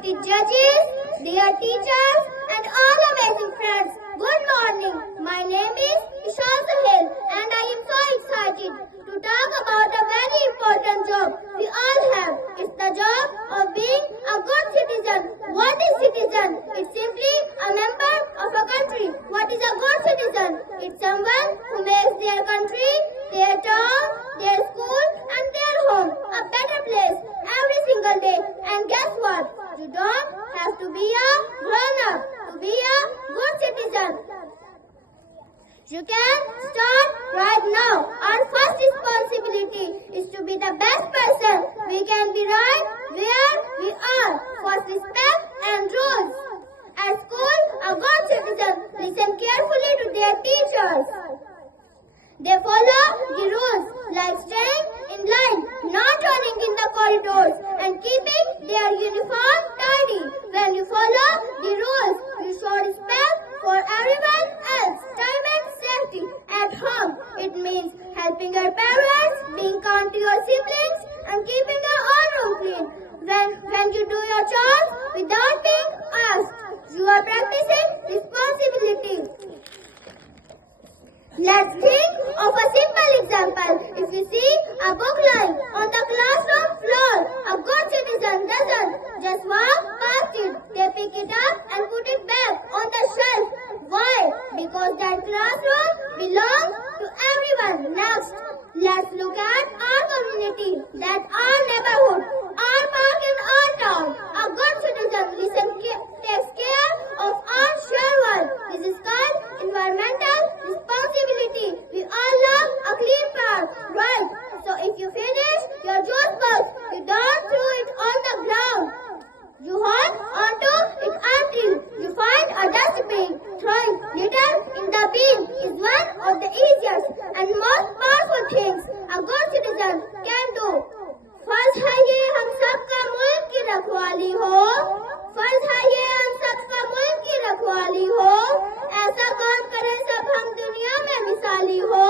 respected judges, dear teachers, and all amazing friends. Good morning. My name is Vishal Sahel, and I am so excited to talk about a very important job we all have. It's the job of being a good citizen. What is citizen? It's simply a member of a country. What is a good citizen? It's someone who makes their country, their town, their school, and their home a better place every single day. And guess what? You don't have to be a grown-up to be a good citizen. You can start right now. Our first responsibility is to be the best person we can be right where we are. First, respect and rules. At school, a good citizen listen carefully to their teachers. They follow the rules like staying in line, not running in the corridors, and keeping their uniform tidy. When you follow the rules, you show respect for everyone else. Time and safety at home. It means helping your parents, being kind to your siblings, and keeping your own room clean. When you do your chores without being asked, you are practicing responsibility. Let's think of a simple example. If you see a book lying on the classroom floor, a good citizen doesn't just walk past it. They pick it up and put it back on the shelf. Why? Because that classroom belongs to everyone. Next, let's look at our community, that our neighborhood, our park and our town. A good citizen takes care of our shared world. This is called environmental responsibility. We all love a clean park, right? So if you finish your juice box, you don't throw it on the ground. You hold onto it until you find a dustbin. Throwing litter in the bin is one of the easiest and most powerful things a good citizen can do. फर्ज है ये हम सबका मुल्क की रखवाली हो, फर्ज है ये हम सबका मुल्क की रखवाली हो, ऐसा काम करें सब हम दुनिया में मिसाली हो.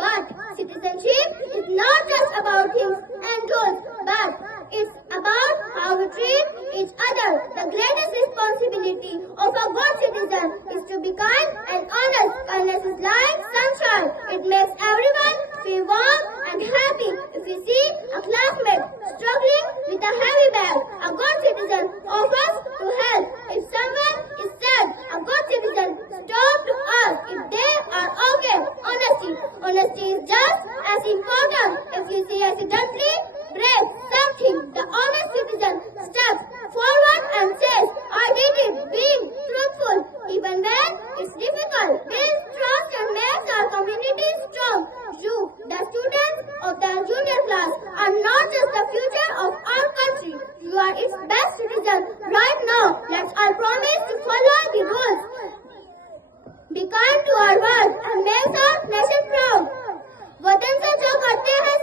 But citizenship is not just about things and rules, but it's about how we treat each other. The greatest responsibility of a good citizen is to be kind and honest. Kindness is like sunshine. It makes everyone feel warm and happy. If you see a classmate struggling with a heavy bag, a good citizen offers to help. If someone is sad, a good citizen stops to ask if they are okay. Honesty is just as important. If you see accidentally break something, the honest citizen steps forward and says, I did it, being truthful, even when it's difficult. Builds trust and makes our community strong. You, the students of the junior class, are not just the future of our country. You are its best citizen right now. Let's all promise to follow the rules, be kind to our world, and make our nation proud. वतन से जो करते हैं